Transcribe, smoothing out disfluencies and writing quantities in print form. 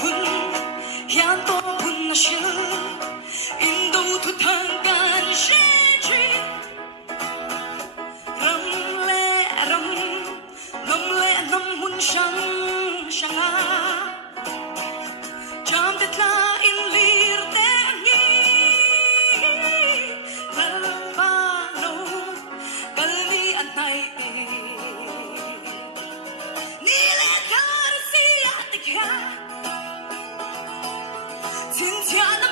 hun hian to hun na shi in do thu thang kan shi chi ram le ram ngam le nam hun shang shang a jam te tla in lir te ni lal pa no kal ni an nai ni le kar si at ka tin tia na